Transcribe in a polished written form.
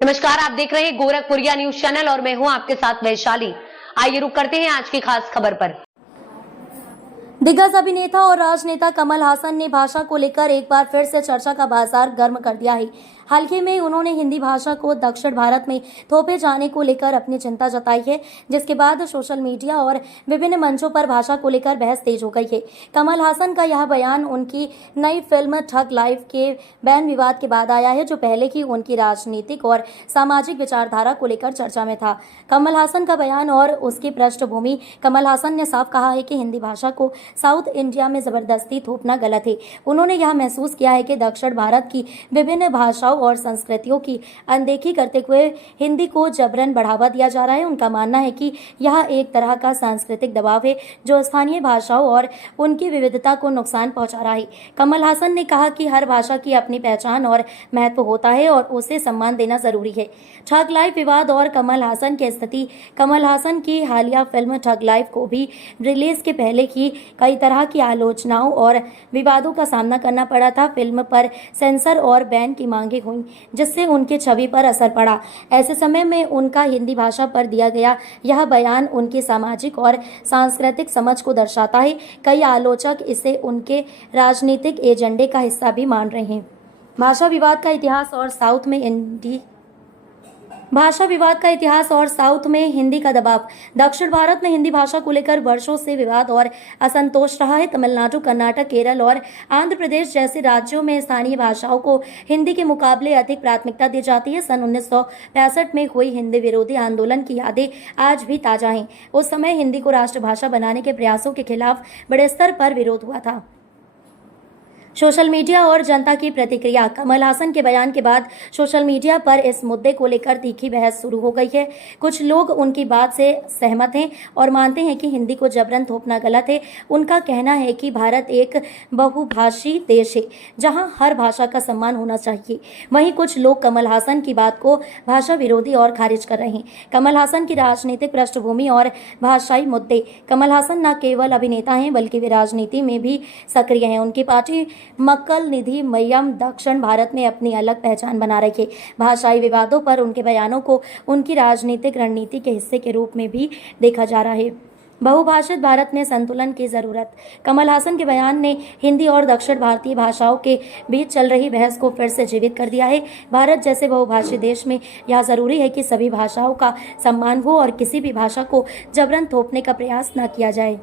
नमस्कार, आप देख रहे हैं गोरखपुरिया न्यूज चैनल और मैं हूं आपके साथ वैशाली। आइए रुक करते हैं आज की खास खबर पर। दिग्गज अभिनेता और राजनेता कमल हासन ने भाषा को लेकर एक बार फिर से चर्चा का बाजार गर्म कर दिया है। हाल ही में उन्होंने हिंदी भाषा को दक्षिण भारत में थोपे जाने को लेकर अपनी चिंता जताई है, जिसके बाद सोशल मीडिया और विभिन्न मंचों पर भाषा को लेकर बहस तेज हो गई है। कमल हासन का यह बयान उनकी नई फिल्म ठग लाइफ के बैन विवाद के बाद आया है, जो पहले ही उनकी राजनीतिक और सामाजिक विचारधारा को लेकर चर्चा में था। कमल हासन का बयान और उसकी पृष्ठभूमि। कमल हासन ने साफ कहा है कि हिंदी भाषा को साउथ इंडिया में जबरदस्ती थोपना गलत है। उन्होंने यह महसूस किया है कि दक्षिण भारत की विभिन्न भाषाओं और संस्कृतियों की अनदेखी करते हुए हिंदी को जबरन बढ़ावा दिया जा रहा है। उनका मानना है कि यह एक तरह का सांस्कृतिक दबाव है जो स्थानीय भाषाओं और उनकी विविधता को नुकसान पहुंचा रहा है। कमल हासन ने कहा कि हर भाषा की अपनी पहचान और महत्व होता है और उसे सम्मान देना जरूरी है। ठग लाइफ विवाद और कमल हासन की स्थिति। कमल हासन की हालिया फिल्म ठग लाइफ को भी रिलीज के पहले ही कई तरह की आलोचनाओं और विवादों का सामना करना पड़ा था। फिल्म पर सेंसर और बैन की मांगे हुई, जिससे उनकी छवि पर असर पड़ा। ऐसे समय में उनका हिंदी भाषा पर दिया गया यह बयान उनकी सामाजिक और सांस्कृतिक समझ को दर्शाता है। कई आलोचक इसे उनके राजनीतिक एजेंडे का हिस्सा भी मान रहे हैं। भाषा विवाद का इतिहास और साउथ में हिंदी का दबाव। दक्षिण भारत में हिंदी भाषा को लेकर वर्षों से विवाद और असंतोष रहा है। तमिलनाडु, कर्नाटक, केरल और आंध्र प्रदेश जैसे राज्यों में स्थानीय भाषाओं को हिंदी के मुकाबले अधिक प्राथमिकता दी जाती है। सन 1965 में हुई हिंदी विरोधी आंदोलन की यादें आज भी ताजा हैं। उस समय हिंदी को राष्ट्रभाषा बनाने के प्रयासों के खिलाफ बड़े स्तर पर विरोध हुआ था। सोशल मीडिया और जनता की प्रतिक्रिया। कमल हासन के बयान के बाद सोशल मीडिया पर इस मुद्दे को लेकर तीखी बहस शुरू हो गई है। कुछ लोग उनकी बात से सहमत हैं और मानते हैं कि हिंदी को जबरन थोपना गलत है। उनका कहना है कि भारत एक बहुभाषी देश है जहां हर भाषा का सम्मान होना चाहिए। वहीं कुछ लोग कमल हासन की बात को भाषा विरोधी और खारिज कर रहे हैं। कमल हासन की राजनीतिक पृष्ठभूमि और भाषाई मुद्दे। कमल हासन न केवल अभिनेता हैं बल्कि वे राजनीति में भी सक्रिय हैं। उनकी पार्टी मक्कल निधि मय्यम दक्षिण भारत में अपनी अलग पहचान बना रही है। भाषाई विवादों पर उनके बयानों को उनकी राजनीतिक रणनीति के हिस्से के रूप में भी देखा जा रहा है। बहुभाषित भारत में संतुलन की जरूरत। कमल हासन के बयान ने हिंदी और दक्षिण भारतीय भाषाओं के बीच चल रही बहस को फिर से जीवित कर दिया है। भारत जैसे बहुभाषी देश में यह जरूरी है कि सभी भाषाओं का सम्मान हो और किसी भी भाषा को जबरन थोपने का प्रयास न किया जाए।